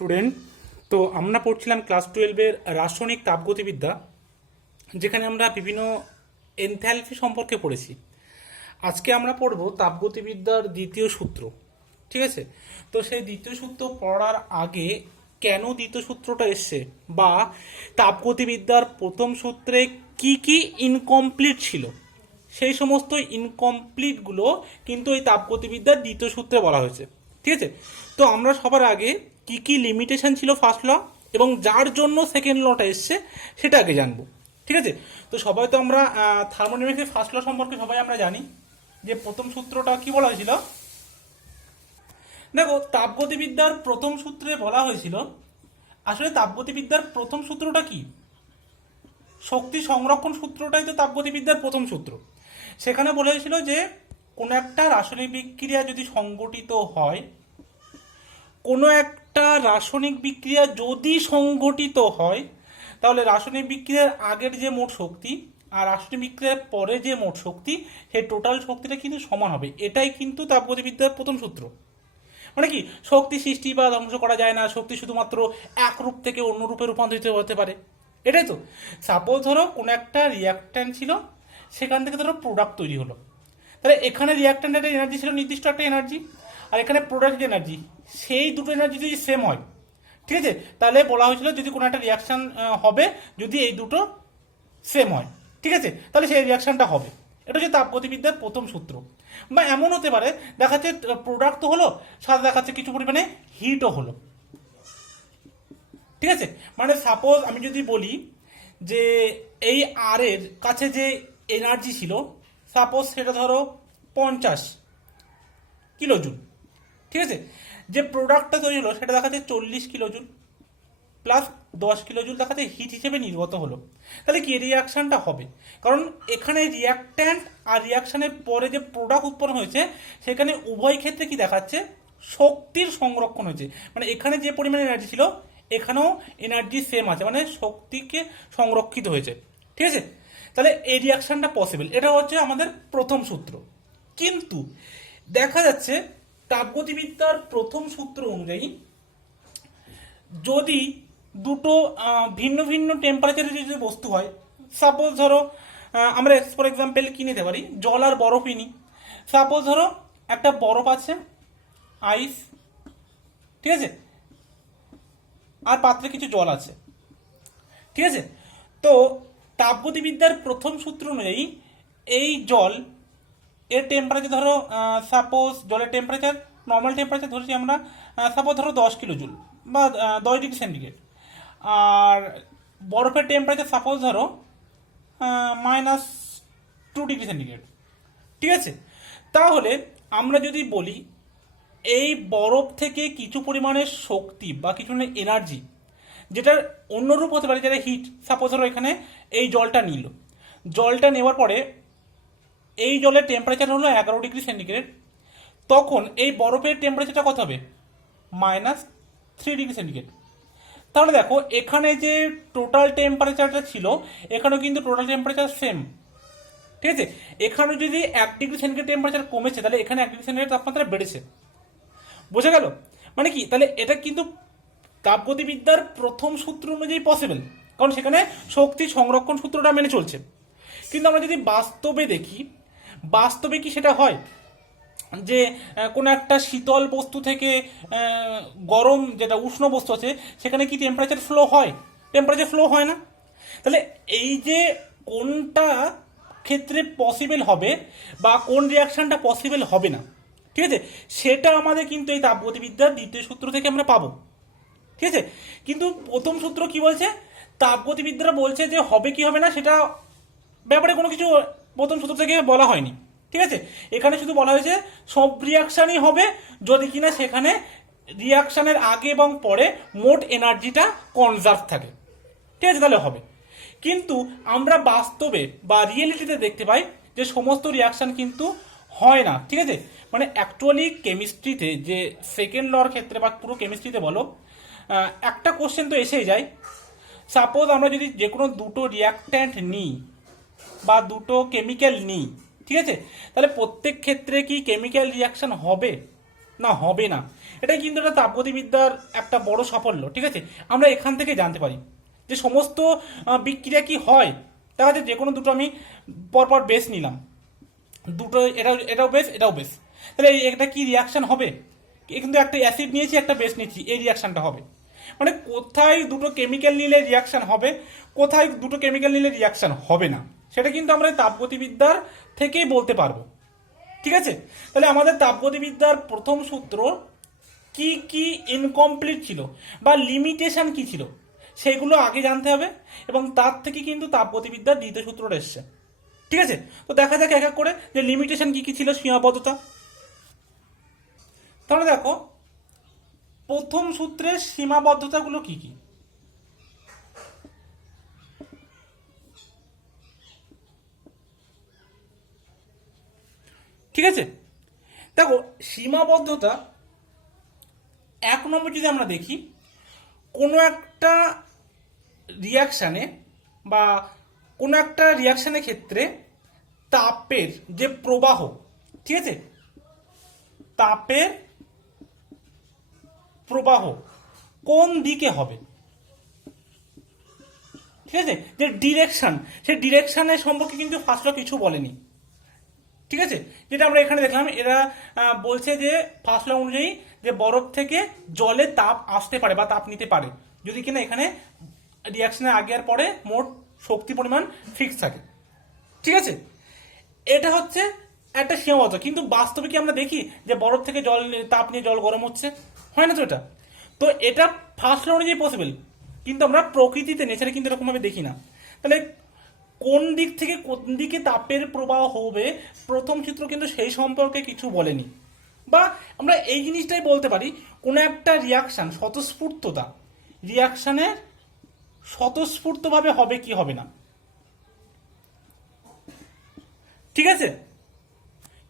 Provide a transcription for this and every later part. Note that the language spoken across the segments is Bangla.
স্টুডেন্ট, তো আমরা পড়ছিলাম ক্লাস 12-এর রাসায়নিক তাপগতিবিদ্যা, যেখানে আমরা বিভিন্ন এনথ্যালপি সম্পর্কে পড়েছি। আজকে আমরা পড়ব তাপগতিবিদ্যার দ্বিতীয় সূত্র। ঠিক আছে, তো সেই দ্বিতীয় সূত্র পড়ার আগে কেন দ্বিতীয় সূত্রটা এসছে, বা তাপগতিবিদ্যার প্রথম সূত্রে কি কি ইনকমপ্লিট ছিল, সেই সমস্ত ইনকমপ্লিটগুলো কিন্তু এই তাপগতিবিদ্যার দ্বিতীয় সূত্রে বলা হয়েছে। ঠিক আছে, তো আমরা সবার আগে কি কি লিমিটেশন ছিল ফার্স্ট ল এবং যার জন্য সেকেন্ড লটা এসছে সেটা আগে জানবো। ঠিক আছে, তো সবাই তো আমরা থার্মোডাইনামিক্সের ফার্স্ট ল সম্পর্কে সবাই আমরা জানি যে প্রথম সূত্রটা কি বলা হয়েছিল। দেখো, তাপগতিবিদ্যার প্রথম সূত্রে বলা হয়েছিল, আসলে তাপগতিবিদ্যার প্রথম সূত্রটা কি? শক্তি সংরক্ষণ সূত্রটাই তো তাপগতিবিদ্যার প্রথম সূত্র। সেখানে বলা হয়েছিল যে কোনো একটা রাসায়নিক বিক্রিয়া যদি সংগঠিত হয়, কোনো একটা রাসায়নিক বিক্রিয়া যদি সংগঠিত হয়, তাহলে রাসায়নিক বিক্রিয়ার আগের যে মোট শক্তি আর রাসায়নিক বিক্রিয়ার পরে যে মোট শক্তি, সেই টোটাল শক্তিটা কিন্তু সমান হবে। এটাই কিন্তু তাপগতিবিদ্যার প্রথম সূত্র। মানে কি, শক্তি সৃষ্টি বা ধ্বংস করা যায় না, শক্তি শুধুমাত্র এক রূপ থেকে অন্য রূপে রূপান্তরিত হতে পারে। এটাই তো। সাপোজ ধরো কোনো একটা রিয়াক্ট্যান্ট ছিল, সেখান থেকে ধরো প্রোডাক্ট তৈরি হলো, তাহলে এখানে রিয়াক্ট্যান্টের এনার্জি ছিল নির্দিষ্ট একটা এনার্জি, আর এখানে প্রোডাক্ট এনার্জি, সেই দুটো এনার্জি যদি সেম হয়, ঠিক আছে, তাহলে বলা হয়েছিল যদি কোনো একটা রিয়াকশন হবে, যদি এই দুটো সেম হয়, ঠিক আছে, তাহলে সেই রিয়াকশনটা হবে। এটা হচ্ছে তাপগতিবিদ্যার প্রথম সূত্র। বা এমন হতে পারে, দেখাচ্ছে প্রোডাক্ট তো হলো, সাথে দেখাচ্ছে কিছু পরিমাণে হিটও হলো। ঠিক আছে, মানে সাপোজ আমি যদি বলি যে এই আর এর কাছে যে এনার্জি ছিল, সাপোজ সেটা ধরো 50 কিলোজুল। ঠিক আছে, যে প্রোডাক্টটা তৈরি হলো সেটা দেখাচ্ছে 40 কিলোজুল, প্লাস 10 কিলোজুল দেখাচ্ছে হিট হিসেবে নির্গত হলো। তাহলে কি রিয়াকশনটা হবে? কারণ এখানে রিয়াক্ট্যান্ট আর রিয়াকশনের পরে যে প্রোডাক্ট উৎপন্ন হয়েছে, সেখানে উভয় ক্ষেত্রে কি দেখাচ্ছে, শক্তির সংরক্ষণ হয়েছে। মানে এখানে যে পরিমাণে এনার্জি ছিল, এখানেও এনার্জি সেম আছে, মানে শক্তিকে সংরক্ষিত হয়েছে। ঠিক আছে, তাহলে এই রিয়াকশনটা পসিবল। এটা হচ্ছে আমাদের প্রথম সূত্র। কিন্তু দেখা যাচ্ছে তাপগতিবিদ্যার প্রথম সূত্র অনুযায়ী যদি দুটো ভিন্ন ভিন্ন টেম্পারেচারের যদি বস্তু হয়, সাপোজ ধরো আমরা ফর এক্সাম্পল কি নিতে পারি, জল আর বরফই নিই। সাপোজ ধরো একটা বরফ আছে, আইস, ঠিক আছে, আর পাত্রে কিছু জল আছে। ঠিক আছে, তো তাপগতিবিদ্যার প্রথম সূত্র অনুযায়ী এই জল এর টেম্পারেচার ধরো, সাপোজ জলের টেম্পারেচার, নর্মাল টেম্পারেচার ধরছি আমরা, সাপোজ ধরো 10 কিলোজুল বা 10 ডিগ্রি সেন্টিগ্রেড। আর বরফের টেম্পারেচার সাপোজ ধরো -2 ডিগ্রি সেন্টিগ্রেড। ঠিক আছে, তাহলে আমরা যদি বলি এই বরফ থেকে কিছু পরিমাণের শক্তি বা কিছু পরিমাণের এনার্জি, যেটার অন্য রূপ হতে পারে, যেটা হিট, সাপোজ ধরো এখানে এই জলটা নিল, জলটা নেওয়ার পরে এই জলের টেম্পারেচার হলো 11 ডিগ্রি সেন্টিগ্রেড, তখন এই বরফের টেম্পারেচারটা কত হবে? -3 ডিগ্রি সেন্টিগ্রেড। তাহলে দেখো এখানে যে টোটাল টেম্পারেচারটা ছিল, এখানেও কিন্তু টোটাল টেম্পারেচার সেম। ঠিক আছে, এখানে যদি 1 ডিগ্রি সেন্টিগ্রেড টেম্পারেচার কমেছে, তাহলে এখানে 1 ডিগ্রি সেন্টিগ্রেড তাপমাত্রা বেড়েছে। বোঝা গেল? মানে কি, তাহলে এটা কিন্তু তাপগতিবিদ্যার প্রথম সূত্র অনুযায়ী পসিবল, কারণ সেখানে শক্তি সংরক্ষণ সূত্রটা মেনে চলছে। কিন্তু আমরা যদি বাস্তবে দেখি, বাস্তবে কি সেটা হয় যে কোনো একটা শীতল বস্তু থেকে গরম যেটা উষ্ণ বস্তু আছে, সেখানে কি টেম্পারেচার ফ্লো হয়? টেম্পারেচার ফ্লো হয় না। তাহলে এই যে কোনটা ক্ষেত্রে পসিবল হবে বা কোন রিয়াকশনটা পসিবল হবে না, ঠিক আছে, সেটা আমাদের কিন্তু এই তাপগতিবিদ্যার দ্বিতীয় সূত্র থেকে আমরা পাবো। ঠিক আছে, কিন্তু প্রথম সূত্র কি বলছে, তাপগতিবিদ্যারা বলছে যে হবে কি হবে না সেটা ব্যাপারে কোনো কিছু প্রথম সূত্র থেকে বলা হয়নি। ঠিক আছে, এখানে শুধু বলা হয়েছে সব রিয়াকশানই হবে যদি কিনা সেখানে রিয়াকশানের আগে এবং পরে মোট এনার্জিটা কনজার্ভ থাকে। ঠিক আছে, তাহলে হবে। কিন্তু আমরা বাস্তবে বা রিয়েলিটিতে দেখতে পাই যে সমস্ত রিয়াকশান কিন্তু হয় না। ঠিক আছে, মানে অ্যাকচুয়ালি কেমিস্ট্রিতে যে সেকেন্ড লর ক্ষেত্রে বা পুরো কেমিস্ট্রিতে বলো, একটা কোশ্চেন তো এসেই যায়। সাপোজ আমরা যদি যে কোনো দুটো রিয়াক্ট্যান্ট নিই বা দুটো কেমিক্যাল নিই, ঠিক আছে, তাহলে প্রত্যেক ক্ষেত্রে কি কেমিক্যাল রিয়াকশন হবে? না, হবে না। এটাই কিন্তু একটা তাপগতিবিদ্যার একটা বড় সাফল্য। ঠিক আছে, আমরা এখান থেকে জানতে পারি যে সমস্ত বিক্রিয়া কি হয়। দেখা যাচ্ছে যে কোনো দুটো আমি পরপর বেস নিলাম, দুটো এটাও বেস এটাও বেস, তাহলে এটা কি রিয়াকশন হবে? কিন্তু একটা অ্যাসিড নিয়েছি একটা বেস নিয়েছি, এই রিয়াকশনটা হবে। মানে কোথায় দুটো কেমিক্যাল নিলে রিয়াকশন হবে, কোথায় দুটো কেমিক্যাল নিলে রিয়াকশন হবে না, সেটা কিন্তু আমরা তাপগতিবিদ্যার থেকেই বলতে পারবো। ঠিক আছে, তাহলে আমাদের তাপগতিবিদ্যার প্রথম সূত্র কি কি ইনকমপ্লিট ছিল বা লিমিটেশন কি ছিল সেগুলো আগে জানতে হবে, এবং তার থেকে কিন্তু তাপগতিবিদ্যার দ্বিতীয় সূত্রটা এসছে। ঠিক আছে, তো দেখা যাক এক এক করে যে লিমিটেশন কি কি ছিল, সীমাবদ্ধতা। তাহলে দেখো প্রথম সূত্রের সীমাবদ্ধতাগুলো কি কি। ঠিক আছে, দেখো সীমাবদ্ধতা এক নম্বর যদি আমরা দেখি, কোনো একটা রিয়াকশানে বা কোনো একটা রিয়াকশানের ক্ষেত্রে তাপের যে প্রবাহ, ঠিক আছে, তাপের প্রবাহ কোন দিকে হবে। ঠিক আছে, যে ডিরেকশন, সেই ডিরেকশনের সম্পর্কে কিন্তু ফার্স্ট ল কিছু বলেনি। ঠিক আছে, যেটা আমরা এখানে দেখলাম, এরা বলছে যে ফার্স্ট ল অনুযায়ী যে বরফ থেকে জলে তাপ আসতে পারে বা তাপ নিতে পারে যদি কিনা এখানে রিয়াকশনের আগে আর পরে মোট শক্তি পরিমাণ ফিক্স থাকে। ঠিক আছে, এটা হচ্ছে একটা সীমাবদ্ধ, কিন্তু বাস্তবে কি আমরা দেখি যে বরফ থেকে জল তাপ নিয়ে জল গরম হচ্ছে? হয় না তো এটা। তো এটা ফার্স্ট ল অনুযায়ী পসিবল, কিন্তু আমরা প্রকৃতিতে নেচারে কিন্তু এরকম ভাবে দেখি না। তাহলে কোন দিক থেকে কোন দিকে তাপের প্রবাহ হবে প্রথম সূত্র কিন্তু সেই সম্পর্কে কিছু বলেনি। বা আমরা এই জিনিসটাই বলতে পারি, কোনো একটা রিয়াকশন স্বতঃস্ফূর্ততা, রিয়াকশনের স্বতঃস্ফূর্তভাবে হবে কি হবে না। ঠিক আছে,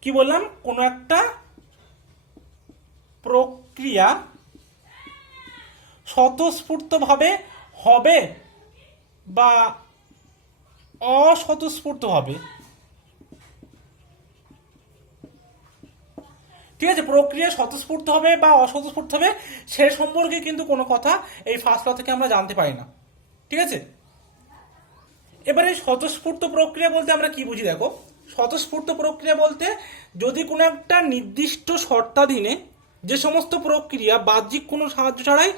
কি বললাম, কোনো একটা প্রক্রিয়া স্বতঃস্ফূর্তভাবে হবে বা অস্বতঃস্ফূর্ত হবে। ঠিক আছে, প্রক্রিয়া স্বতঃস্ফূর্ত হবে বা অস্বতঃস্ফূর্ত হবে সে সম্পর্কে কিন্তু কোনো কথা এই ফার্স্ট ল থেকে আমরা জানতে পারি না। ঠিক আছে, এবারে স্বতঃস্ফূর্ত প্রক্রিয়া বলতে আমরা কি বুঝি দেখো, স্বতঃস্ফূর্ত প্রক্রিয়া বলতে যদি কোনো একটা নির্দিষ্ট শর্তাধীনে যে সমস্ত প্রক্রিয়া বাহ্যিক কোনো সাহায্য ছাড়াই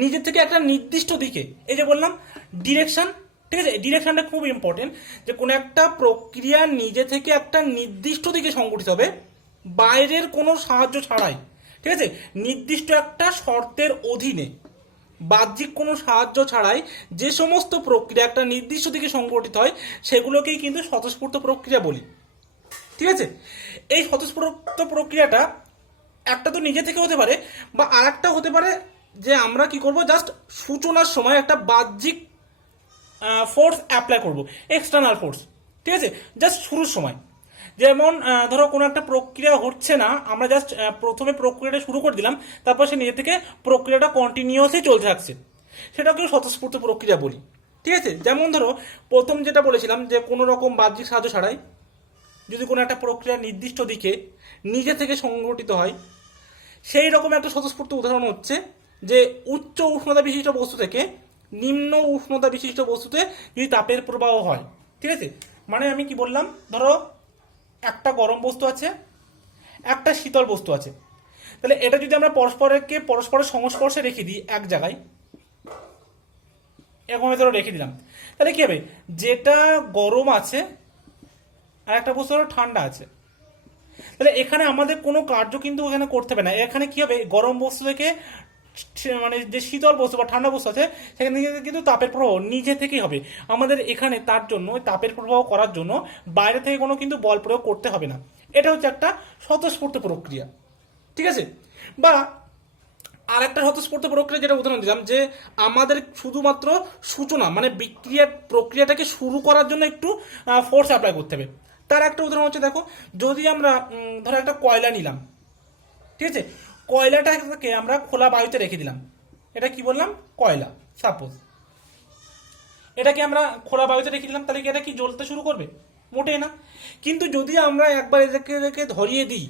নিজে থেকে একটা নির্দিষ্ট দিকে, এই যে বললাম ডিরেকশন। ঠিক আছে, ডিরেকশনটা খুব ইম্পর্টেন্ট, যে কোনো একটা প্রক্রিয়া নিজে থেকে একটা নির্দিষ্ট দিকে সংগঠিত হবে বাইরের কোনো সাহায্য ছাড়াই। ঠিক আছে, নির্দিষ্ট একটা শর্তের অধীনে বাহ্যিক কোনো সাহায্য ছাড়াই যে সমস্ত প্রক্রিয়া একটা নির্দিষ্ট দিকে সংগঠিত হয় সেগুলোকেই কিন্তু স্বতঃস্ফূর্ত প্রক্রিয়া বলি। ঠিক আছে, এই স্বতঃস্ফূর্ত প্রক্রিয়াটা একটা তো নিজে থেকে হতে পারে, বা আর একটা হতে পারে যে আমরা কি করব, জাস্ট সূচনার সময় একটা বাহ্যিক ফোর্স অ্যাপ্লাই করব, এক্সটার্নাল ফোর্স। ঠিক আছে, জাস্ট শুরুর সময়, যেমন ধরো কোনো একটা প্রক্রিয়া হচ্ছে না, আমরা জাস্ট প্রথমে প্রক্রিয়াটা শুরু করে দিলাম, তারপর সে নিজে থেকে প্রক্রিয়াটা কন্টিনিউয়াসলি চলতে থাকছে, সেটাকেও স্বতঃস্ফূর্ত প্রক্রিয়া বলি। ঠিক আছে, যেমন ধরো প্রথম যেটা বলেছিলাম যে কোনো রকম বাহ্যিক সাহায্য ছাড়াই যদি কোনো একটা প্রক্রিয়া নির্দিষ্ট দিকে নিজে থেকে সংগঠিত হয়, সেই রকম একটা স্বতঃস্ফূর্ত উদাহরণ হচ্ছে যে উচ্চ উষ্ণতা বিশিষ্ট বস্তু থেকে নিম্ন উষ্ণতা বিশিষ্ট বস্তুতে যদি তাপের প্রবাহ হয়। ঠিক আছে, মানে আমি কি বললাম, ধরো একটা গরম বস্তু আছে, একটা শীতল বস্তু আছে, তাহলে এটা যদি আমরা পরস্পরের সংস্পর্শে রেখে দিই এক জায়গায়, এরকম ধরো রেখে দিলাম, তাহলে কি হবে, যেটা গরম আছে আর একটা বস্তু ধরো ঠান্ডা আছে, তাহলে এখানে আমাদের কোনো কার্য কিন্তু এখানে করতে হবে না। এখানে কি হবে, গরম বস্তু থেকে মানে যে শীতল বস্তু বা ঠান্ডা বস্তু আছে সেখান থেকে কিন্তু তাপের প্রবাহ নিজে থেকেই হবে। আমাদের এখানে তার জন্য তাপের প্রবাহ করার জন্য বাইরে থেকে কোনো কিন্তু বল প্রয়োগ করতে হবে না। এটা হচ্ছে একটা স্বতঃস্ফূর্ত প্রক্রিয়া। ঠিক আছে, বা আর একটা স্বতঃস্ফূর্ত প্রক্রিয়া যেটা উদাহরণ দিলাম, যে আমাদের শুধুমাত্র সূচনা মানে প্রক্রিয়াটাকে শুরু করার জন্য একটু ফোর্স অ্যাপ্লাই করতে হবে। তার একটা উদাহরণ হচ্ছে দেখো, যদি আমরা ধরো একটা কয়লা নিলাম, ঠিক আছে, কয়লাটাকে আমরা খোলা বায়ুতে রেখে দিলাম, এটা কি বললাম, কয়লা সাপোজ, এটাকে আমরা খোলা বায়ুতে রেখে দিলাম, তাহলে কি এটা কি জ্বলতে শুরু করবে? মোটেই না। কিন্তু যদি আমরা একবার এটাকে ধরিয়ে দিই,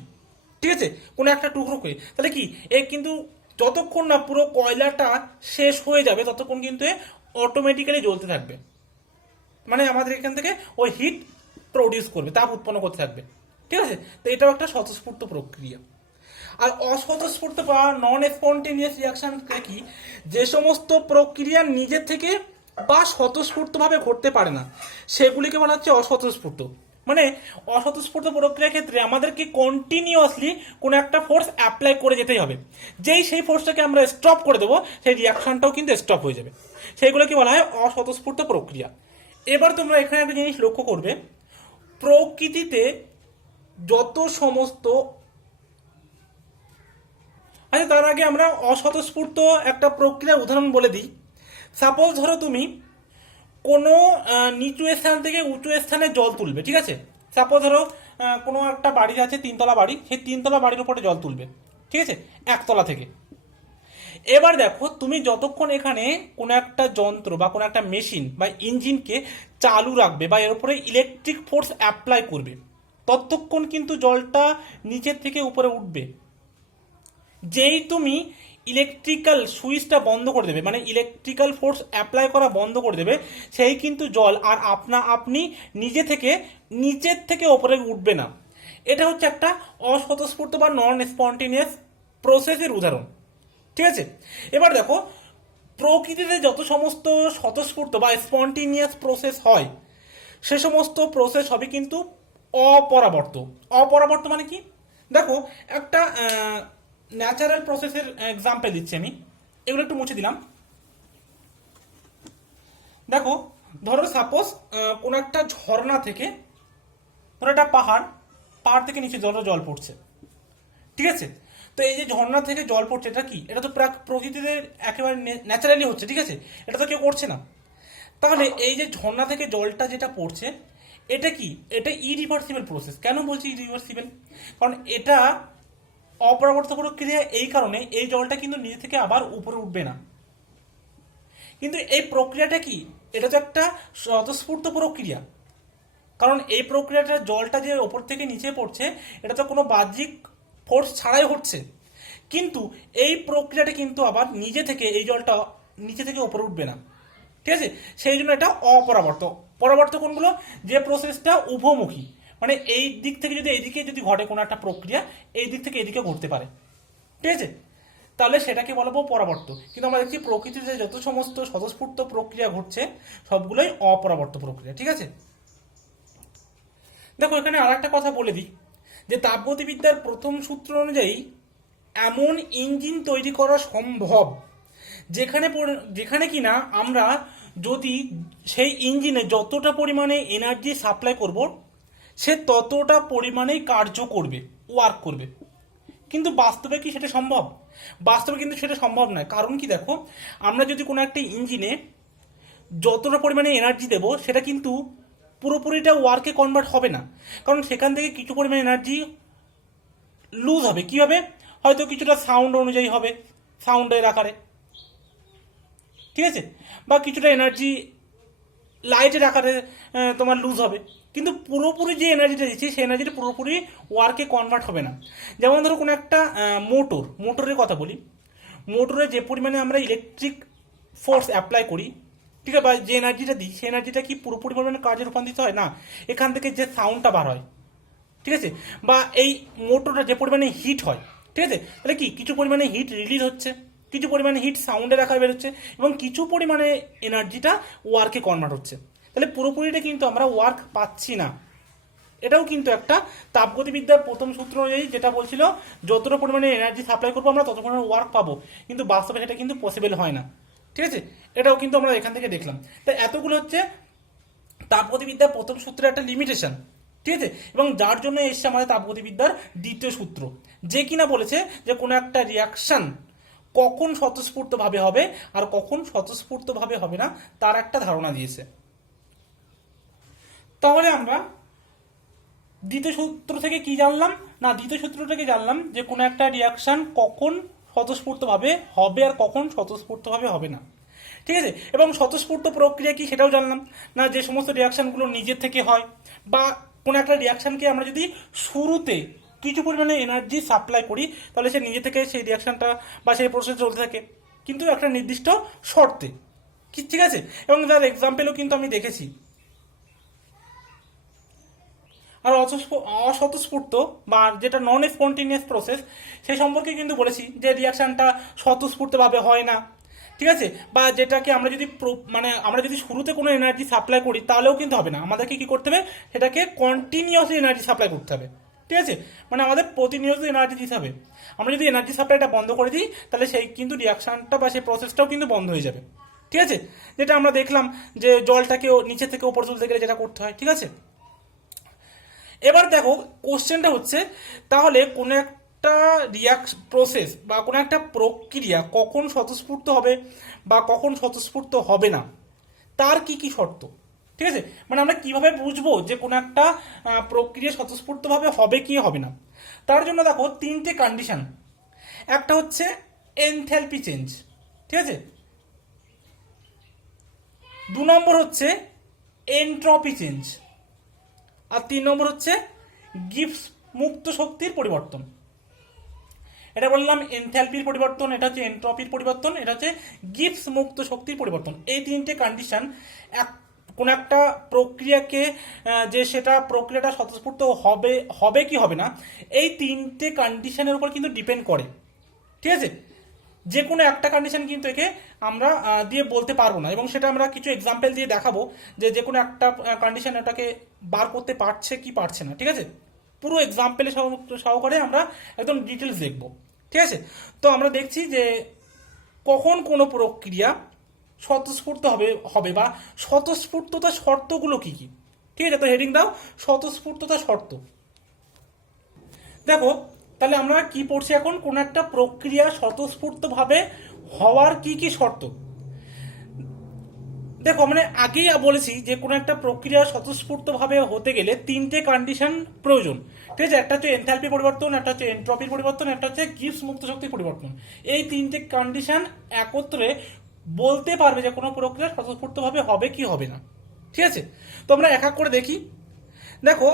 ঠিক আছে, কোনো একটা টুকরো করে, তাহলে কি এ কিন্তু যতক্ষণ না পুরো কয়লাটা শেষ হয়ে যাবে ততক্ষণ কিন্তু অটোমেটিক্যালি জ্বলতে থাকবে, মানে আমাদের এখান থেকে ওই হিট প্রডিউস করবে, তাপ উৎপন্ন করতে থাকবে। ঠিক আছে, তো এটাও একটা স্বতঃস্ফূর্ত প্রক্রিয়া। আর অস্বতঃস্ফূর্ত বা নন স্পন্টেনিয়াস রিয়াকশন কি, যে সমস্ত প্রক্রিয়া নিজের থেকে বা স্বতঃস্ফূর্তভাবে ঘটতে পারে না সেগুলিকে বলা হচ্ছে অস্বতঃস্ফূর্ত। মানে অস্বতঃস্ফূর্ত প্রক্রিয়ার ক্ষেত্রে আমাদেরকে কন্টিনিউয়াসলি কোনো একটা ফোর্স অ্যাপ্লাই করে যেতেই হবে, যেই সেই ফোর্সটাকে আমরা স্টপ করে দেবো সেই রিয়াকশনটাও কিন্তু স্টপ হয়ে যাবে, সেইগুলোকে বলা হয় অস্বতঃস্ফূর্ত প্রক্রিয়া। এবার তোমরা এখানে একটা জিনিস লক্ষ্য করবে, প্রকৃতিতে যত সমস্ত, আচ্ছা তার আগে আমরা অস্বতঃস্ফূর্ত একটা প্রক্রিয়ার উদাহরণ বলে দিই। সাপোজ ধরো তুমি কোনো নিচু স্থান থেকে উঁচু স্থানে জল তুলবে, ঠিক আছে, সাপোজ ধরো কোনো একটা বাড়ি আছে, তিনতলা বাড়ি, সেই তিনতলা বাড়ির উপরে জল তুলবে, ঠিক আছে, একতলা থেকে। এবার দেখো তুমি যতক্ষণ এখানে কোনো একটা যন্ত্র বা কোনো একটা মেশিন বা ইঞ্জিনকে চালু রাখবে বা এর উপরে ইলেকট্রিক ফোর্স অ্যাপ্লাই করবে, ততক্ষণ কিন্তু জলটা নিচের থেকে উপরে উঠবে। যেই তুমি ইলেকট্রিক্যাল সুইচটা বন্ধ করে দেবে, মানে ইলেকট্রিক্যাল ফোর্স অ্যাপ্লাই করা বন্ধ করে দেবে, সেই কিন্তু জল আর আপনি নিজে থেকে নিচের থেকে ওপরে উঠবে না। এটা হচ্ছে একটা অস্বতঃস্ফূর্ত বা নন স্পন্টেনিয়াস প্রসেসের উদাহরণ। ঠিক আছে, এবার দেখো প্রকৃতিতে যত সমস্ত স্বতঃস্ফূর্ত বা স্পন্টেনিয়াস প্রসেস হয় সে সমস্ত প্রসেস হবে কিন্তু অপরাবর্ত। অপরাবর্ত মানে কি, দেখো একটা ন্যাচারাল প্রসেসের এক্সাম্পল দিচ্ছি আমি, এগুলো একটু মুছে দিলাম। দেখো ধরো সাপোজ কোনো একটা ঝর্ণা থেকে, ধরো একটা পাহাড় থেকে নিচে জল পড়ছে, ঠিক আছে, তো এই যে ঝর্ণা থেকে জল পড়ছে এটা কি, এটা তো প্রকৃতিতে একেবারে ন্যাচারালি হচ্ছে, ঠিক আছে, এটা তো কেউ করছে না। তাহলে এই যে ঝর্ণা থেকে জলটা যেটা পড়ছে এটা কি, এটা ইরিভার্সিবল প্রসেস। কেন বলছি ইরিভার্সিবল, কারণ এটা অপরাবর্ত প্রক্রিয়া, এই কারণে এই জলটা কিন্তু নিজে থেকে আবার উপরে উঠবে না। কিন্তু এই প্রক্রিয়াটা কি, এটা তো একটা স্বতঃস্ফূর্ত প্রক্রিয়া, কারণ এই প্রক্রিয়াটা জলটা যে ওপর থেকে নিচে পড়ছে এটা তো কোনো বাহ্যিক ফোর্স ছাড়াই হচ্ছে, কিন্তু এই প্রক্রিয়াটা কিন্তু আবার নিজে থেকে এই জলটা নিচে থেকে উপরে উঠবে না। ঠিক আছে, সেই জন্য এটা অপরাবর্ত। পরাবর্ত কোনগুলো, যে প্রসেসটা উভমুখী, মানে এই দিক থেকে যদি এইদিকে যদি ঘটে কোনো একটা প্রক্রিয়া, এই দিক থেকে এদিকে ঘটতে পারে, ঠিক আছে, তাহলে সেটাকে বলবো পরাবর্ত। কিন্তু আমরা দেখছি প্রকৃতিতে যত সমস্ত স্বতঃস্ফূর্ত প্রক্রিয়া ঘটছে সবগুলোই অপরাবর্ত প্রক্রিয়া। ঠিক আছে, দেখো এখানে আর একটা কথা বলে দিই, যে তাপগতিবিদ্যার প্রথম সূত্র অনুযায়ী এমন ইঞ্জিন তৈরি করা সম্ভব যেখানে কিনা আমরা যদি সেই ইঞ্জিনে যতটা পরিমাণে এনার্জি সাপ্লাই করব সে ততটা পরিমাণেই কার্য করবে, ওয়ার্ক করবে। কিন্তু বাস্তবে কি সেটা সম্ভব? বাস্তবে কিন্তু সেটা সম্ভব নয়। কারণ কি, দেখো আমরা যদি কোনো একটা ইঞ্জিনে যতটা পরিমাণে এনার্জি দেব সেটা কিন্তু পুরোপুরিটা ওয়ার্কে কনভার্ট হবে না, কারণ সেখান থেকে কিছু পরিমাণ এনার্জি লুজ হবে। কি হবে, হয়তো কিছুটা সাউন্ড অনুযায়ী হবে, সাউন্ডের আকারে, ঠিক আছে, বা কিছুটা এনার্জি লাইটের আকারে তোমার লুজ হবে, কিন্তু পুরোপুরি যে এনার্জিটা দিচ্ছি সেই এনার্জিটা পুরোপুরি ওয়ার্কে কনভার্ট হবে না। যেমন ধরো কোনো একটা মোটরের কথা বলি, মোটরে যে পরিমাণে আমরা ইলেকট্রিক ফোর্স অ্যাপ্লাই করি, ঠিক আছে, বা যে এনার্জিটা দিই সেই এনার্জিটা কি পুরোপুরি পরিমাণে কাজে রূপান্তরিত হয় না, এখান থেকে যে সাউন্ডটা বার হয়, ঠিক আছে, বা এই মোটরটা যে পরিমাণে হিট হয়, ঠিক আছে, তাহলে কি কিছু পরিমাণে হিট রিলিজ হচ্ছে, কিছু পরিমাণে হিট সাউন্ডের আকারে বেরোচ্ছে, এবং কিছু পরিমাণে এনার্জিটা ওয়ার্কে কনভার্ট হচ্ছে। তাহলে পুরোপুরিটা কিন্তু আমরা ওয়ার্ক পাচ্ছি না। এটাও কিন্তু একটা তাপগতিবিদ্যার প্রথম সূত্র অনুযায়ী যেটা বলছিল, যতটা পরিমাণে এনার্জি সাপ্লাই করবো আমরা তত পরিমাণে ওয়ার্ক পাবো, কিন্তু বাস্তবে সেটা কিন্তু পসিবল হয় না। ঠিক আছে, এটাও কিন্তু আমরা এখান থেকে দেখলাম। তাই এতগুলো হচ্ছে তাপগতিবিদ্যার প্রথম সূত্রের একটা লিমিটেশন, ঠিক আছে, এবং যার জন্য এসছে আমাদের তাপগতিবিদ্যার দ্বিতীয় সূত্র, যে কিনা বলেছে যে কোনো একটা রিয়াকশন কখন স্বতঃস্ফূর্তভাবে হবে আর কখন স্বতঃস্ফূর্তভাবে হবে না তার একটা ধারণা দিয়েছে। তাহলে আমরা দ্বিতীয় সূত্র থেকে কি জানলাম না, দ্বিতীয় সূত্র থেকে জানলাম যে কোনো একটা রিয়াকশন কখন স্বতঃস্ফূর্তভাবে হবে আর কখন স্বতঃস্ফূর্তভাবে হবে না, ঠিক আছে, এবং স্বতঃস্ফূর্ত প্রক্রিয়া কি সেটাও জানলাম না, যে সমস্ত রিয়াকশনগুলো নিজের থেকে হয়, বা কোনো একটা রিয়াকশনকে আমরা যদি শুরুতে কিছু পরিমাণে এনার্জি সাপ্লাই করি, তাহলে সে নিজে থেকে সেই রিয়াকশনটা বা সেই প্রসেস চলতে থাকে, কিন্তু একটা নির্দিষ্ট শর্তে, ঠিক আছে। এবং তার এক্সাম্পলও কিন্তু আমি দেখেছি। আর অস্বতঃস্ফূর্ত বা যেটা নন স্পন্টেনিয়াস প্রসেস, সেই সম্পর্কে কিন্তু বলেছি যে রিয়াকশনটা স্বতঃস্ফূর্তভাবে হয় না, ঠিক আছে। বা যেটাকে আমরা যদি মানে আমরা যদি শুরুতে কোনো এনার্জি সাপ্লাই করি তাহলেও কিন্তু হবে না, আমাদেরকে কি করতে হবে, সেটাকে কন্টিনিউয়াসলি এনার্জি সাপ্লাই করতে হবে, ঠিক আছে। মানে আমাদের প্রতিনিয়ত এনার্জি দিতে হবে। আমরা যদি এনার্জি সাপ্লাইটা বন্ধ করে দিই তাহলে সেই কিন্তু রিয়াকশনটা বা সেই প্রসেসটাও কিন্তু বন্ধ হয়ে যাবে, ঠিক আছে। যেটা আমরা দেখলাম যে জলটাকে নিচে থেকে উপর তুলতে গেলে যেটা করতে হয়, ঠিক আছে। এবার দেখো কোশ্চেনটা হচ্ছে, তাহলে কোনো একটা প্রসেস বা কোনো একটা প্রক্রিয়া কখন স্বতঃস্ফূর্ত হবে বা কখন স্বতঃস্ফূর্ত হবে না, তার কি কি শর্ত, ঠিক আছে। মানে আমরা কিভাবে বুঝবো যে কোনো একটা প্রক্রিয়া স্বতঃস্ফূর্তভাবে হবে কি হবে না। তার জন্য দেখো তিনটে কন্ডিশন। একটা হচ্ছে এনথ্যালপি চেঞ্জ, ঠিক আছে। 2 নম্বর হচ্ছে এনট্রপি চেঞ্জ, আর 3 নম্বর হচ্ছে গিবস মুক্ত শক্তির পরিবর্তন। এটা বললাম এনথ্যালপির পরিবর্তন, এটা হচ্ছে এনট্রপির পরিবর্তন, এটা হচ্ছে গিবস মুক্ত শক্তির পরিবর্তন। এই তিনটে কন্ডিশন কোন একটা প্রক্রিয়াকে যে সেটা প্রক্রিয়াটা স্বতঃস্ফূর্ত হবে কি হবে না, এই তিনটে কন্ডিশনের উপর কিন্তু ডিপেন্ড করে, ঠিক আছে। যে কোনো একটা কন্ডিশন কিন্তু একে আমরা দিয়ে বলতে পারবো না, এবং সেটা আমরা কিছু এক্সাম্পল দিয়ে দেখাবো যে কোনো একটা কন্ডিশন এটাকে বার করতে পারছে কি পারছে না, ঠিক আছে। পুরো এক্সাম্পলের সহকারে আমরা একদম ডিটেলস দেখবো, ঠিক আছে। তো আমরা দেখছি যে কখন কোনো প্রক্রিয়া স্বতঃস্ফূর্ত হবে বা স্বতঃস্ফূর্ততার শর্তগুলো কি কি, ঠিক আছে। তো হেডিং দাও স্বতঃস্ফূর্ততার শর্ত। দেখো তাহলে আমরা কি পড়ছি এখন, কোন একটা প্রক্রিয়া স্বতঃস্ফূর্তভাবে হওয়ার কি কি শর্ত। দেখো মানে আগেই বলেছি যে কোনো একটা প্রক্রিয়া স্বতঃস্ফূর্তভাবে হতে গেলে তিনটে কন্ডিশন প্রয়োজন, ঠিক আছে। একটা হচ্ছে এনথ্যালপি পরিবর্তন, একটা হচ্ছে এনট্রপির পরিবর্তন, একটা হচ্ছে গিবস মুক্ত শক্তির পরিবর্তন। এই তিনটে কন্ডিশন একত্রে বলতে পারবে যে কোনো প্রক্রিয়া স্বতঃস্ফূর্তভাবে হবে কি হবে না, ঠিক আছে। তো আমরা এক এক করে দেখি। দেখো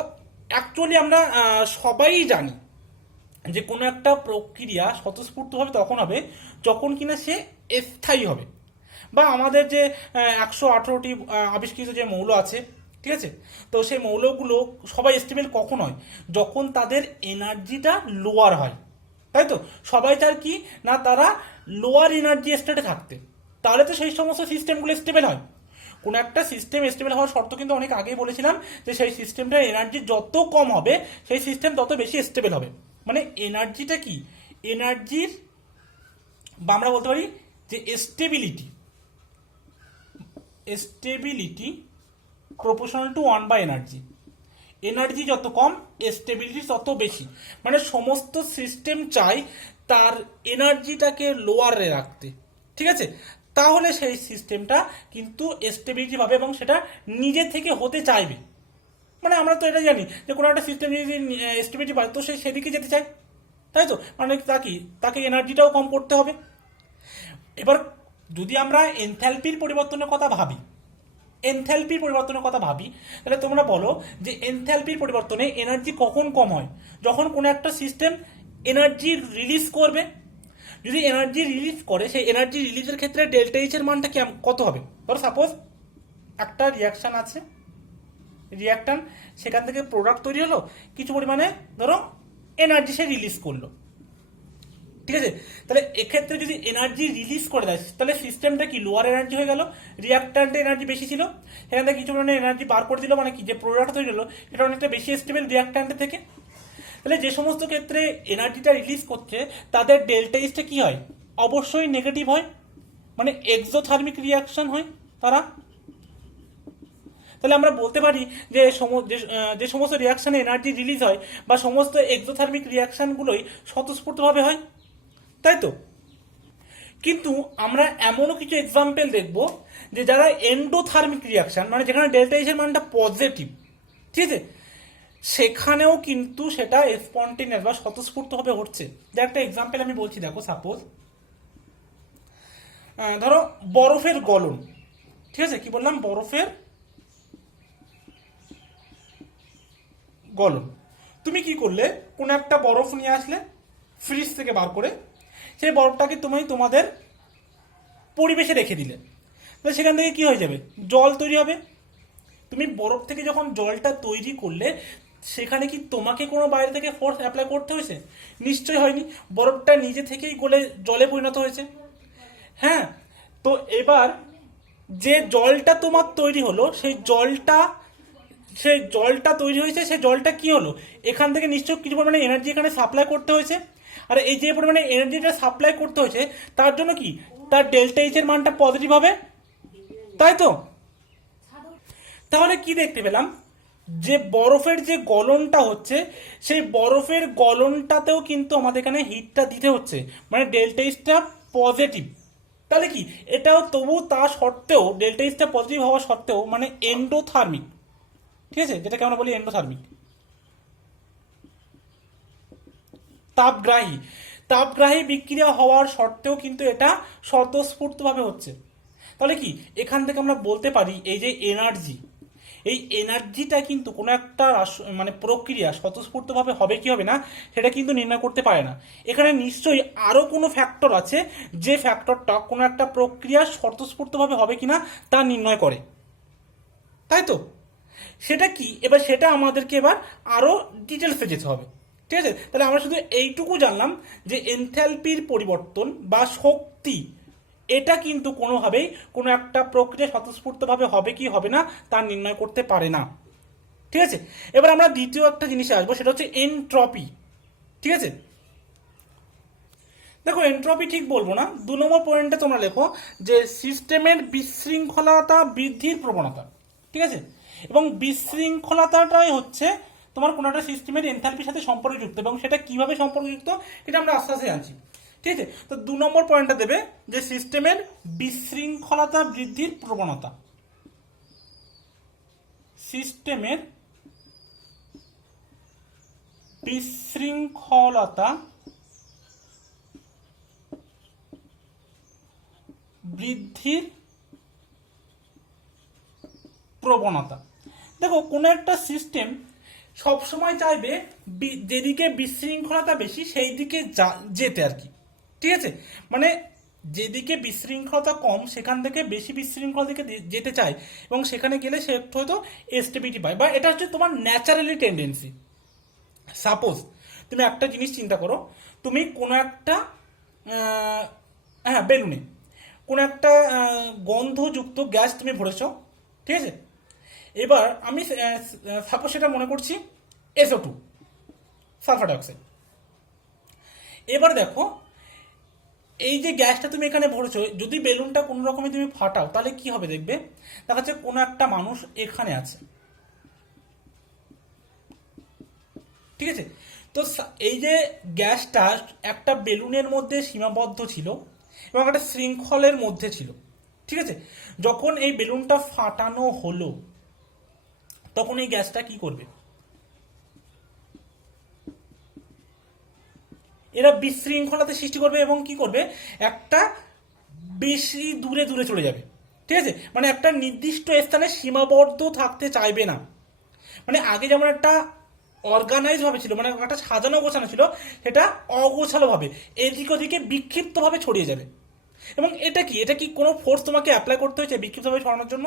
অ্যাকচুয়ালি আমরা সবাই জানি যে কোনো একটা প্রক্রিয়া স্বতঃস্ফূর্তভাবে তখন হবে যখন কিনা সে স্থায়ী হবে, বা আমাদের যে 118টি আবিষ্কৃত যে মৌল আছে, ঠিক আছে। তো সেই মৌলগুলো সবাই স্টেবল কখন হয়, যখন তাদের এনার্জিটা লোয়ার হয়, তাই তো। সবাই চার কি না, তারা লোয়ার এনার্জি স্টেটে থাকতে, তাহলে তো সেই সমস্ত সিস্টেমগুলো স্টেবল হয়। কোন একটা সিস্টেম স্টেবল হওয়ার শর্ত কিন্তু অনেক আগেই বলেছিলাম যে সেই সিস্টেমটার এনার্জি যত কম হবে সেই সিস্টেম তত বেশি স্টেবল হবে। মানে এনার্জিটা কি, এনার্জির বা আমরা বলতে পারি যে stability proportional to 1 by energy. Energy যত কম স্টেবিলিটি তত বেশি। মানে সমস্ত সিস্টেম চাই তার এনার্জিটাকে লোয়ারে রাখতে, ঠিক আছে। তাহলে সেই সিস্টেমটা কিন্তু স্টেবিলিটি পাবে এবং সেটা নিজে থেকে হতে চাইবে। মানে আমরা তো এটা জানি যে কোনো একটা সিস্টেম যদি স্টেবিলিটি পায় তো সে সেদিকে যেতে চায়, তাই তো। মানে তাকে এনার্জিটাও কম করতে হবে। এবার যদি আমরা এনথ্যালপির পরিবর্তনের কথা ভাবি, তাহলে তোমরা বলো যে এনথ্যালপির পরিবর্তনে এনার্জি কখন কম হয়, যখন কোনো একটা সিস্টেম এনার্জি রিলিজ করবে। যদি এনার্জি রিলিজ করে সেই এনার্জি রিলিজের ক্ষেত্রে ডেল্টা এইচ এর মানটা কত হবে। ধরো সাপোজ একটা রিয়াকশন আছে, রিয়াক্টান, সেখান থেকে প্রোডাক্ট তৈরি হলো, কিছু পরিমাণে ধরো এনার্জি সে রিলিজ করলো, ঠিক আছে। তাহলে এক্ষেত্রে যদি এনার্জি রিলিজ করে দেয় তাহলে সিস্টেমটা কি লোয়ার এনার্জি হয়ে গেল, রিয়াক্টান্টে এনার্জি বেশি ছিল, সেখান থেকে কিছু পরিমাণে এনার্জি বার করে দিল, মানে কি যে প্রোডাক্ট তৈরি হলো এটা অনেকটা বেশি স্টেবল রিয়াক্টান্টের থেকে। তাহলে যে সমস্ত ক্ষেত্রে এনার্জিটা রিলিজ করছে তাদের ডেল্টা এইচটা কি হয়, অবশ্যই নেগেটিভ হয়, মানে এক্সোথার্মিক রিয়াকশন হয় তারা। তাহলে আমরা বলতে পারি যে সমস্ত রিয়াকশনে এনার্জি রিলিজ হয় বা সমস্ত এক্সোথার্মিক রিয়াকশনগুলোই স্বতঃস্ফূর্তভাবে হয়, তাই তো। কিন্তু আমরা এমনও কিছু এক্সাম্পল দেখব যে যারা এন্ডোথার্মিক রিয়াকশন, মানে যেখানে ডেল্টা এইচ এর মানটা পজিটিভ, ঠিক আছে, সেখানেও কিন্তু সেটা স্পন্টেনিয়াস বা স্বতঃস্ফূর্তভাবে হচ্ছে। যে একটা এক্সাম্পল আমি বলছি, দেখো সাপোজ ধরো বরফের গলন, ঠিক আছে। কি বললাম, বরফের গলন। তো তুমি কি করলে, কোনো একটা বরফ নিয়ে আসলে ফ্রিজ থেকে বার করে, সেই বরফটাকে তুমি তোমাদের পরিবেশে রেখে দিলে, তাহলে সেখান থেকে কি হয়ে যাবে, জল তৈরি হবে। তুমি বরফ থেকে যখন জলটা তৈরি করলে, সেখানে কি তোমাকে কোনো বাইরে থেকে ফোর্স অ্যাপ্লাই করতে হয়েছে? নিশ্চয়ই হয়নি, বরফটা নিজে থেকেই গলে জলে পরিণত হয়েছে। হ্যাঁ, তো এবার যে জলটা তোমার তৈরি হলো, সেই জলটা তৈরি হয়েছে, সেই জলটা কি হলো, এখান থেকে নিশ্চয়ই কিছু পরিমাণে এনার্জি এখানে সাপ্লাই করতে হয়েছে। আর এই যে পরিমাণে এনার্জিটা সাপ্লাই করতে হয়েছে, তার জন্য কি, তার ডেল্টা এইচ এর মানটা পজিটিভ হবে, তাই তো? তাহলে কি দেখতে পেলাম, যে বরফের যে গলনটা হচ্ছে, সেই বরফের গলনটাতেও কিন্তু আমাদের এখানে হিটটা দিতে হচ্ছে, মানে ডেল্টা এইচটা পজিটিভ। তাহলে কি, এটাও তবু তা সত্ত্বেও, ডেল্টা এইচটা পজিটিভ হওয়া সত্ত্বেও মানে এন্ডোথার্মিক, ঠিক আছে, যেটাকে আমরা বলি এন্ডোথার্মিক, তাপগ্রাহী। তাপগ্রাহী বিক্রিয়া হওয়ার সত্ত্বেও কিন্তু এটা স্বতঃস্ফূর্তভাবে হচ্ছে। তাহলে কি, এখান থেকে আমরা বলতে পারি এই যে এনার্জি, এই এনার্জিটা কিন্তু কোনো একটা মানে প্রক্রিয়া স্বতঃস্ফূর্তভাবে হবে কি হবে না, সেটা কিন্তু নির্ণয় করতে পারে না। এখানে নিশ্চয়ই আরো কোনো ফ্যাক্টর আছে, যে ফ্যাক্টরটা কোনো একটা প্রক্রিয়া স্বতঃস্ফূর্তভাবে হবে কিনা তা নির্ণয় করে, তাই তো? সেটা কি, এবার সেটা আমাদেরকে এবার আরো ডিটেলসে যেতে হবে, ঠিক আছে? তাহলে আমরা শুধু এইটুকু জানলাম যে এনথ্যালপির পরিবর্তন বা শক্তি, এটা কিন্তু কোনোভাবেই কোনো একটা প্রক্রিয়া স্বতঃস্ফূর্তভাবে হবে কি হবে না তা নির্ণয় করতে পারে না, ঠিক আছে? এবার আমরা দ্বিতীয় একটা জিনিসে আসবো, সেটা হচ্ছে এনট্রপি, ঠিক আছে? দেখো, এনট্রপি ঠিক বলবো না, 2 নম্বর পয়েন্টে তোমরা লেখো যে সিস্টেমের বিশৃঙ্খলতা বৃদ্ধির প্রবণতা, ঠিক আছে? এবং বিশৃঙ্খলতাটাই হচ্ছে তোমার কোনো একটা সিস্টেমের এনথালপির সাথে সম্পর্কযুক্ত, এবং সেটা কিভাবে সম্পর্কযুক্ত এটা আমরা আস্তে আস্তে জানছি, ঠিক আছে? তো 2 নম্বর পয়েন্টটা দেবে যে সিস্টেমের বিশৃঙ্খলতা বৃদ্ধির প্রবণতা, সিস্টেমের বিশৃঙ্খলতা বৃদ্ধির প্রবণতা। দেখো, কোনো একটা সিস্টেম সবসময় চাইবে যেদিকে বিশৃঙ্খলতা বেশি সেই দিকে যেতে আর কি, ঠিক আছে? মানে যেদিকে বিশৃঙ্খলতা কম সেখান থেকে বেশি বিশৃঙ্খলা দিকে যেতে চায়, এবং সেখানে গেলে সে হয়তো স্টেবিলিটি পায়, বা এটা হচ্ছে তোমার ন্যাচারালি টেন্ডেন্সি। সাপোজ তুমি একটা জিনিস চিন্তা করো, তুমি কোনো একটা হ্যাঁ বেলুনে কোনো একটা গন্ধযুক্ত গ্যাস তুমি ভরেছ, ঠিক আছে? এবার আমি সাপোজ সেটা মনে করছি SO2, সালফার ডাইঅক্সাইড। এবার দেখো, এই যে গ্যাসটা তুমি এখানে ভরেছো, যদি বেলুনটা কোনো রকমে তুমি ফাটাও, তাহলে কি হবে দেখবে, দেখা যাচ্ছে কোনো একটা মানুষ এখানে আছে, ঠিক আছে? তো এই যে গ্যাসটা একটা বেলুনের মধ্যে সীমাবদ্ধ ছিল এবং একটা শৃঙ্খলের মধ্যে ছিল, ঠিক আছে? যখন এই বেলুনটা ফাটানো হলো, তখন এই গ্যাসটা কি করবে, এরা বিশৃঙ্খলাতে সৃষ্টি করবে এবং কি করবে, একটা বেশি দূরে দূরে চলে যাবে, ঠিক আছে? মানে একটা নির্দিষ্ট স্থানে সীমাবদ্ধ থাকতে চাইবে না। মানে আগে যেমন একটা অর্গানাইজ ভাবে ছিল, মানে একটা সাজানো গোছানো ছিল, সেটা অগোছালো ভাবে এদিক ওদিকে বিক্ষিপ্ত ভাবে ছড়িয়ে যাবে। এবং এটা কি কোনো ফোর্স তোমাকে অ্যাপ্লাই করতে হয়েছে বিক্ষিপ্ত ভাবে ছড়ানোর জন্য?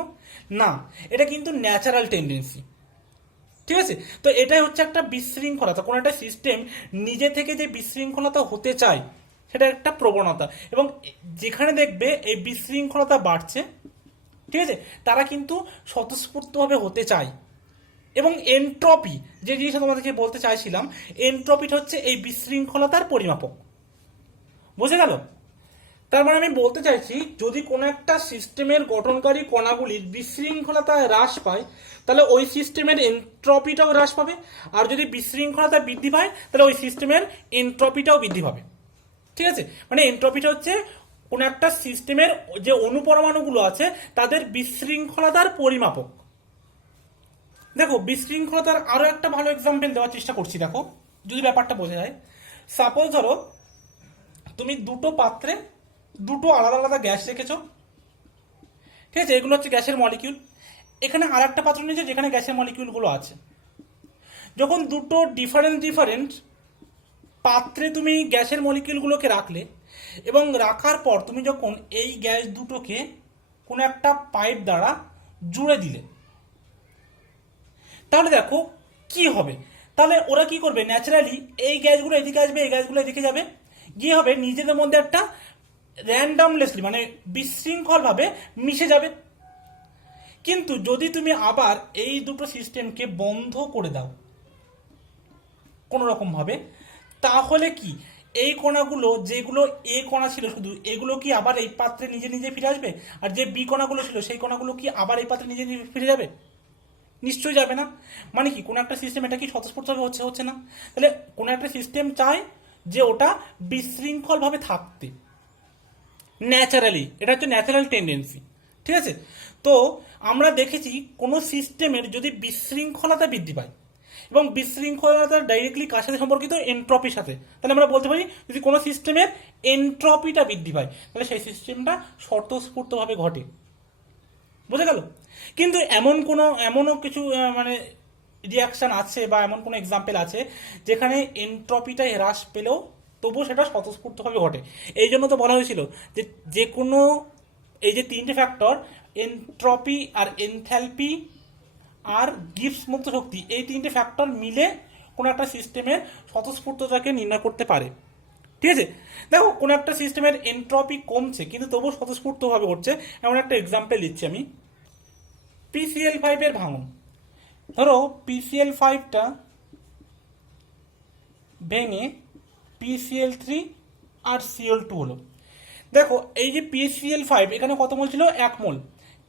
না, এটা কিন্তু ন্যাচারাল টেন্ডেন্সি, ঠিক আছে? তো এটাই হচ্ছে একটা বিশৃঙ্খলতা, কোনো একটা সিস্টেম নিজে থেকে যে বিশৃঙ্খলতা হতে চায় সেটা একটা প্রবণতা, এবং যেখানে দেখবে এই বিশৃঙ্খলতা বাড়ছে, ঠিক আছে, তারা কিন্তু স্বতঃস্ফূর্তভাবে হতে চায়। এবং এনট্রপি, যে জিনিসটা তোমাদেরকে বলতে চাইছিলাম, এনট্রপিটা হচ্ছে এই বিশৃঙ্খলতার পরিমাপক। বুঝে গেল? তার মানে আমি বলতে চাইছি, যদি কোনো একটা সিস্টেমের গঠনকারী কণাগুলির বিশৃঙ্খলতা হ্রাস পায়, তাহলে ওই সিস্টেমের এনট্রপিটাও হ্রাস পাবে, আর যদি বিশৃঙ্খলতা বৃদ্ধি পায় তাহলে ওই সিস্টেমের এনট্রপিটাও বৃদ্ধি পাবে, ঠিক আছে? মানে এনট্রপিটা হচ্ছে কোনো একটা সিস্টেমের যে অণুপরমাণুগুলো আছে তাদের বিশৃঙ্খলতার পরিমাপক। দেখো, বিশৃঙ্খলতার আরো একটা ভালো এক্সাম্পল দেওয়ার চেষ্টা করছি, দেখো যদি ব্যাপারটা বোঝা যায়। সাপোজ ধরো তুমি দুটো পাত্রে দুটো আলাদা আলাদা গ্যাস রেখেছো, ঠিক আছে? এগুলো হচ্ছে গ্যাসের মলিকিউল। এখানে আর একটা পাত্র নিয়েছে যেখানে গ্যাসের মলিকিউলগুলো আছে। যখন দুটো ডিফারেন্ট পাত্রে তুমি গ্যাসের মলিকিউলগুলোকে রাখলে এবং রাখার পর তুমি যখন এই গ্যাস দুটোকে কোনো একটা পাইপ দ্বারা জুড়ে দিলে, তাহলে দেখো কি হবে। তাহলে ওরা কি করবে, ন্যাচারালি এই গ্যাসগুলো এদিকে আসবে, এই গ্যাসগুলো এদিকে যাবে, গিয়ে হবে নিজেদের মধ্যে একটা র্যান্ডমলেসলি মানে বিশৃঙ্খলভাবে মিশে যাবে। কিন্তু যদি তুমি আবার এই দুটো সিস্টেমকে বন্ধ করে দাও কোনো রকম ভাবে, তাহলে কি এই কণাগুলো যেগুলো এ কণা ছিল শুধু, এগুলো কি আবার এই পাত্রে নিজে নিজে ফিরে আসবে? আর যে বি কণাগুলো ছিল সেই কণাগুলো কি আবার এই পাত্রে নিজে নিজে ফিরে যাবে? নিশ্চয়ই যাবে না। মানে কি কোনো একটা সিস্টেম এটা কি স্বতঃস্ফূর্তভাবে হচ্ছে না। তাহলে কোনো একটা সিস্টেম চায় যে ওটা বিশৃঙ্খলভাবে থাকতে, ন্যাচারালি, এটা হচ্ছে ন্যাচারাল টেন্ডেন্সি। ঠিক আছে, তো আমরা দেখেছি কোনো সিস্টেমের যদি বিশৃঙ্খলতা বৃদ্ধি পায়, এবং বিশৃঙ্খলতা ডাইরেক্টলি কার সাথে সম্পর্কিত, এনট্রপির সাথে, তাহলে আমরা বলতে পারি যদি কোনো সিস্টেমের এনট্রপিটা বৃদ্ধি পায় তাহলে সেই সিস্টেমটা স্বতঃস্ফূর্তভাবে ঘটে। বুঝে গেল? কিন্তু এমনও কিছু মানে রিয়াকশন আছে বা এমন কোনো এক্সাম্পল আছে যেখানে এনট্রপিটা হ্রাস পেলেও তবুও সেটা স্বতঃস্ফূর্তভাবে ঘটে। এই জন্য তো বলা হয়েছিল যে যে কোনো এই যে তিনটে ফ্যাক্টর, এনট্রপি আর এনথ্যালপি আর গিবস মুক্ত শক্তি, এই তিনটে ফ্যাক্টর মিলে কোনো একটা সিস্টেমের স্বতঃস্ফূর্ততাকে নির্ণয় করতে পারে। ঠিক আছে, দেখো কোনো একটা সিস্টেমের এনট্রপি কমছে কিন্তু তবুও স্বতঃস্ফূর্তভাবে ঘটছে, এমন একটা এক্সাম্পল দিচ্ছি আমি। PCl5 এর ভাঙন, ধরো PCl5টা ভেঙে PCl3 আর Cl2 হলো। দেখো এই যে PCl5 এখানে কত মোল ছিল, 1 মোল,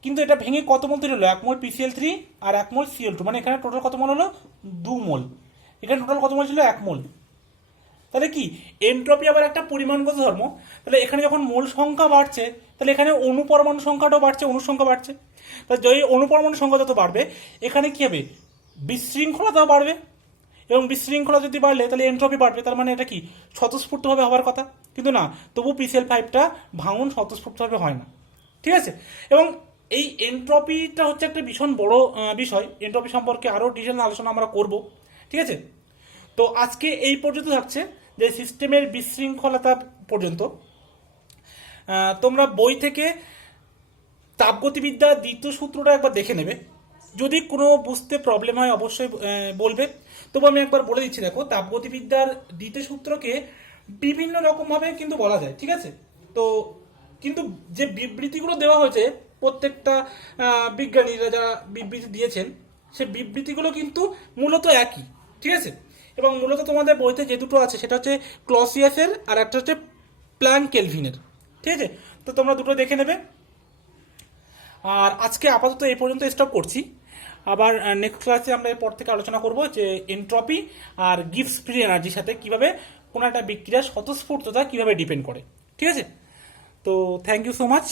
কিন্তু এটা ভেঙে কত মোল তৈরি হলো, 1 মোল PCl3 আর 1 মোল Cl2, মানে এখানে টোটাল কত মোল হলো, 2 মোল। এখানে টোটাল কত মোল ছিল, 1 মোল। তাহলে কি এনট্রপি আবার একটা পরিমাণগত ধর্ম, তাহলে এখানে যখন মোল সংখ্যা বাড়ছে তাহলে এখানে অনুপরমাণু সংখ্যাটাও বাড়ছে, অনুর সংখ্যা বাড়ছে। তাহলে যদি অনুপরমাণু সংখ্যা যত বাড়বে এখানে কি হবে, বিশৃঙ্খলতাও বাড়বে, এবং বিশৃঙ্খলা যদি বাড়লে তাহলে এনট্রপি বাড়বে। তার মানে এটা কি স্বতঃস্ফূর্তভাবে হওয়ার কথা, কিন্তু না, তবু PCl5টা ভাঙন স্বতঃস্ফূর্তভাবে হয় না। ঠিক আছে, এবং এই এনট্রপিটা হচ্ছে একটা ভীষণ বড় বিষয়, এনট্রপি সম্পর্কে আরও ডিটেল আলোচনা আমরা করব। ঠিক আছে, তো আজকে এই পর্যন্ত থাকছে যে সিস্টেমের বিশৃঙ্খলতা পর্যন্ত। তোমরা বই থেকে তাপগতিবিদ্যার দ্বিতীয় সূত্রটা একবার দেখে নেবে, যদি কোনো বুঝতে প্রবলেম হয় অবশ্যই বলবে। তবু আমি একবার বলে দিচ্ছি, দেখো তাপগতিবিদ্যার দ্বিতীয় সূত্রকে বিভিন্ন রকমভাবে কিন্তু বলা যায়। ঠিক আছে, তো কিন্তু যে বিবৃতিগুলো দেওয়া হয়েছে প্রত্যেকটা বিজ্ঞানীরা যারা বিবৃতি দিয়েছেন সে বিবৃতিগুলো কিন্তু মূলত একই। ঠিক আছে, এবং মূলত তোমাদের বইতে যে দুটো আছে সেটা হচ্ছে ক্লসিয়াসের আর একটা হচ্ছে প্ল্যাঙ্ক কেলভিনের। ঠিক আছে, তো তোমরা দুটো দেখে নেবে। আর আজকে আপাতত এই পর্যন্ত স্টপ করছি, আবার নেক্সট ক্লাসে আমরা এরপর থেকে আলোচনা করব যে এনট্রপি আর গিবস ফ্রি এনার্জির সাথে কিভাবে কোনো একটা বিক্রিয়ার স্বতঃস্ফূর্ততা কিভাবে ডিপেন্ড করে। ঠিক আছে, তো থ্যাংক ইউ সো মাচ।